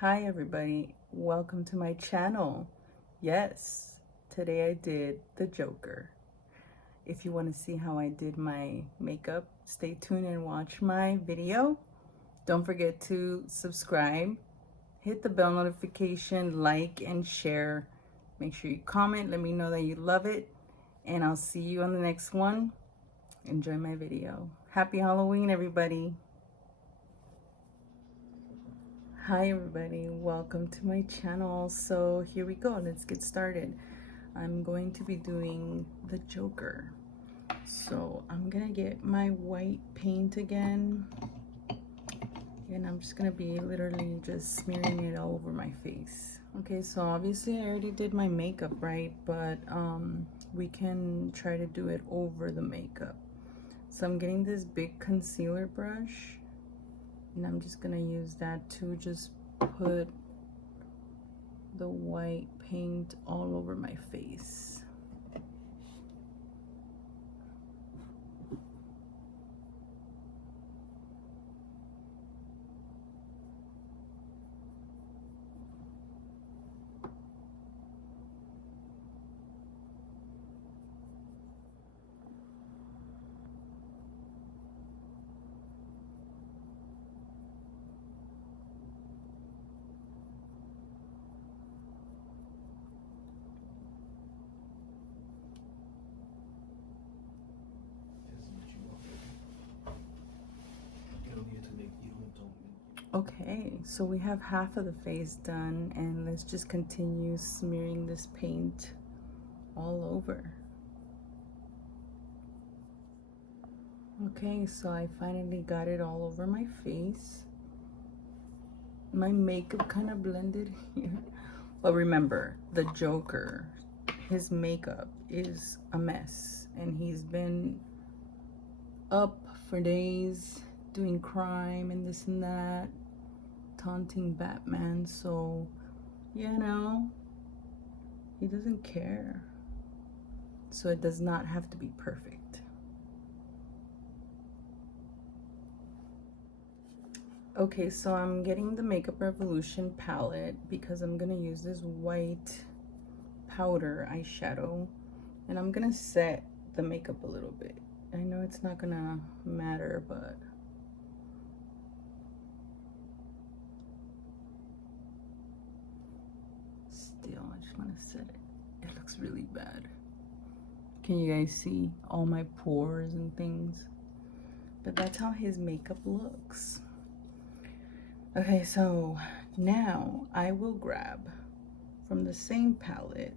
Hi everybody, welcome to my channel. Yes, today I did the Joker. If you want to see how I did my makeup, stay tuned and watch my video. Don't forget to subscribe, hit the bell notification, like and share. Make sure you comment, let me know that you love it, and I'll see you on the next one. Enjoy my video. Happy Halloween everybody. Hi everybody, welcome to my channel. So here we go, let's get started. I'm going to be doing the Joker. So I'm gonna get my white paint again, and I'm just gonna be literally just smearing it all over my face. Okay, so obviously I already did my makeup, right? But we can try to do it over the makeup. So I'm getting this big concealer brush, and I'm just gonna use that to just put the white paint all over my face. Okay, so we have half of the face done, and let's just continue smearing this paint all over. Okay, so I finally got it all over my face. My makeup kind of blended here. But remember, the Joker, his makeup is a mess, and he's been up for days doing crime and this and that, taunting Batman, so you know, he doesn't care. So it does not have to be perfect. Okay, so I'm getting the Makeup Revolution palette because I'm gonna use this white powder eyeshadow, and I'm gonna set the makeup a little bit. I know it's not gonna matter, but still, I just wanna set it. It looks really bad. Can you guys see all my pores and things? But that's how his makeup looks. Okay, so now I will grab from the same palette.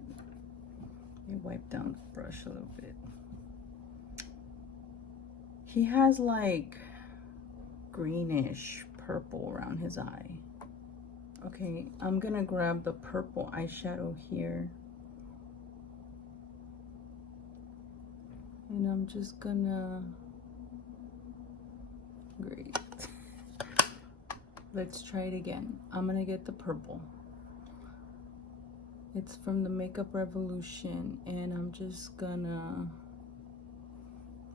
Let me wipe down the brush a little bit. He has like greenish purple around his eye. Okay, I'm gonna grab the purple eyeshadow here, and I'm just gonna, great. Let's try it again. I'm gonna get the purple. It's from the Makeup Revolution, and I'm just gonna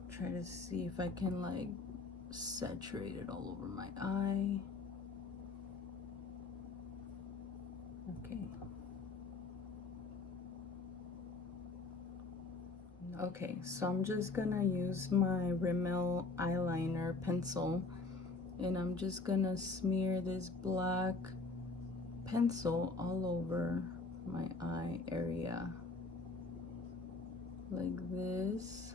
try to see if I can like saturate it all over my eye. Okay. Okay, so I'm just gonna use my Rimmel eyeliner pencil, and I'm just gonna smear this black pencil all over my eye area like this.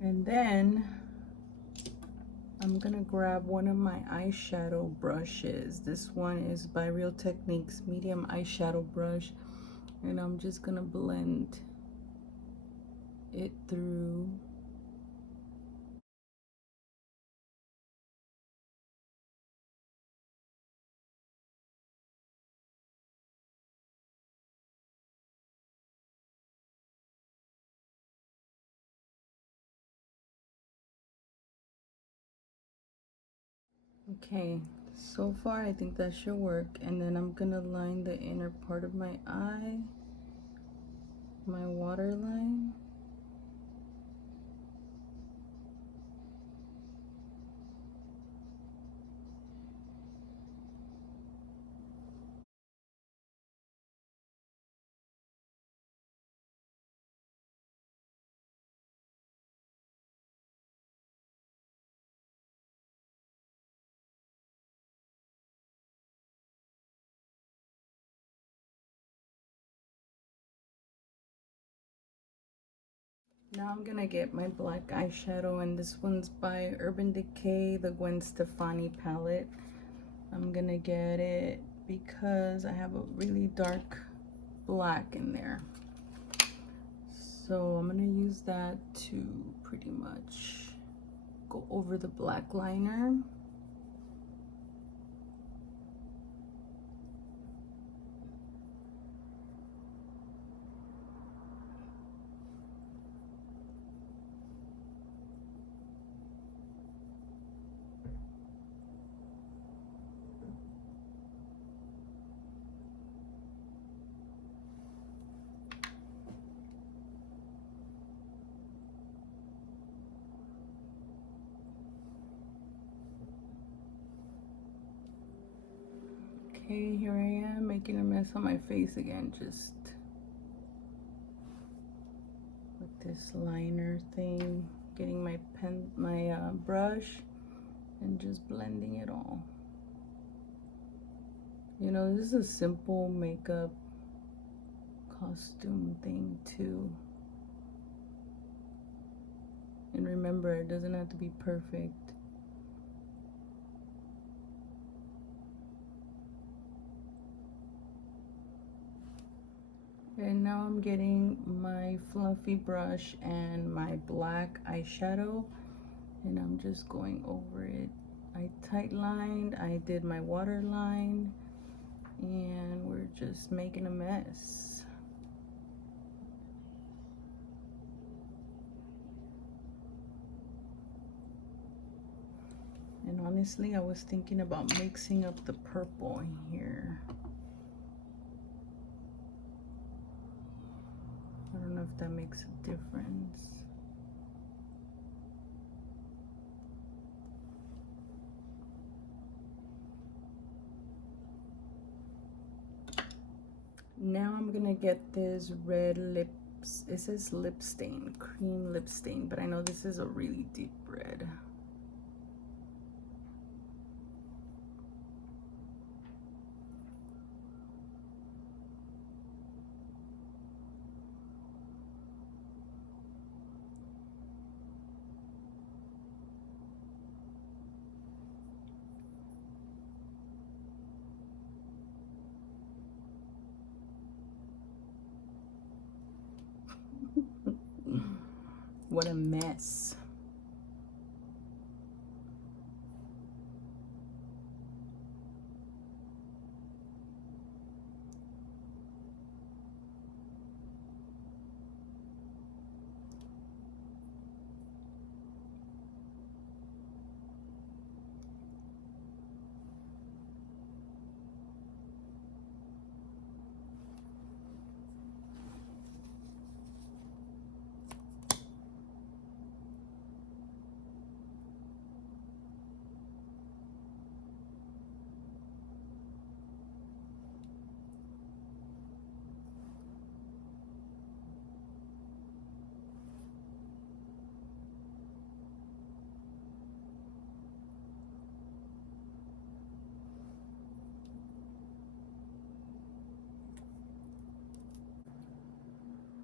And then I'm gonna grab one of my eyeshadow brushes. This one is by Real Techniques medium eyeshadow brush, and I'm just gonna blend it through. Okay, so far I think that should work, and then I'm gonna line the inner part of my eye, my waterline. Now I'm gonna get my black eyeshadow, and this one's by Urban Decay, the Gwen Stefani palette. I'm gonna get it because I have a really dark black in there. So I'm gonna use that to pretty much go over the black liner. Okay, here I am making a mess on my face again, just with this liner thing, getting my brush and just blending it all. You know, this is a simple makeup costume thing too. And remember, it doesn't have to be perfect. And now I'm getting my fluffy brush and my black eyeshadow, and I'm just going over it. I tight lined, I did my waterline, and we're just making a mess. And honestly, I was thinking about mixing up the purple in here. I don't know if that makes a difference. Now I'm gonna get this red lips. It says lip stain, cream lip stain, but I know this is a really deep red. What a mess.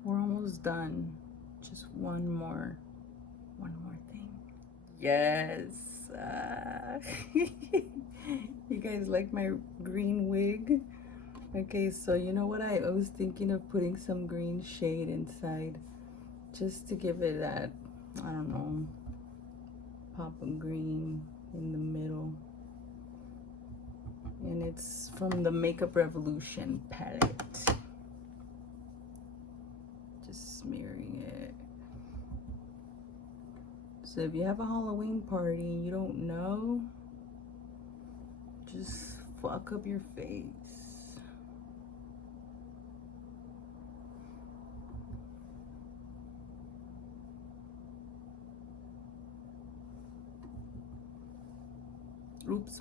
We're almost done. Just one more thing. Yes. You guys like my green wig? Okay, so you know what? I was thinking of putting some green shade inside just to give it that, I don't know, pop of green in the middle. And it's from the Makeup Revolution palette. Just smearing it. So if you have a Halloween party and you don't know, just fuck up your face. Oops.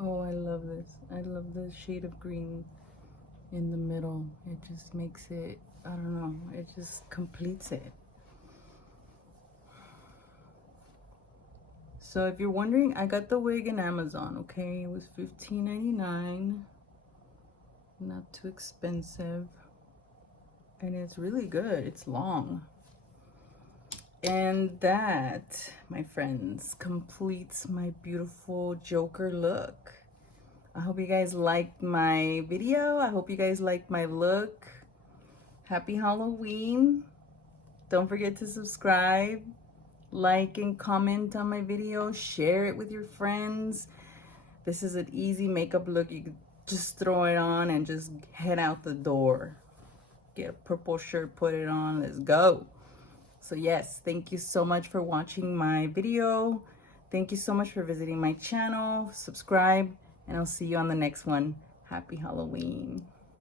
Oh, I love this. I love this shade of green. in the middle. It just makes it, I don't know, it just completes it. So if you're wondering, I got the wig in Amazon, okay? It was $15.99. Not too expensive. And it's really good. It's long. And that, my friends, completes my beautiful Joker look. I hope you guys liked my video. I hope you guys liked my look. Happy Halloween. Don't forget to subscribe, like, and comment on my video. Share it with your friends. This is an easy makeup look. You can just throw it on and just head out the door. Get a purple shirt, put it on, let's go. So yes, thank you so much for watching my video. Thank you so much for visiting my channel. Subscribe, and I'll see you on the next one. Happy Halloween.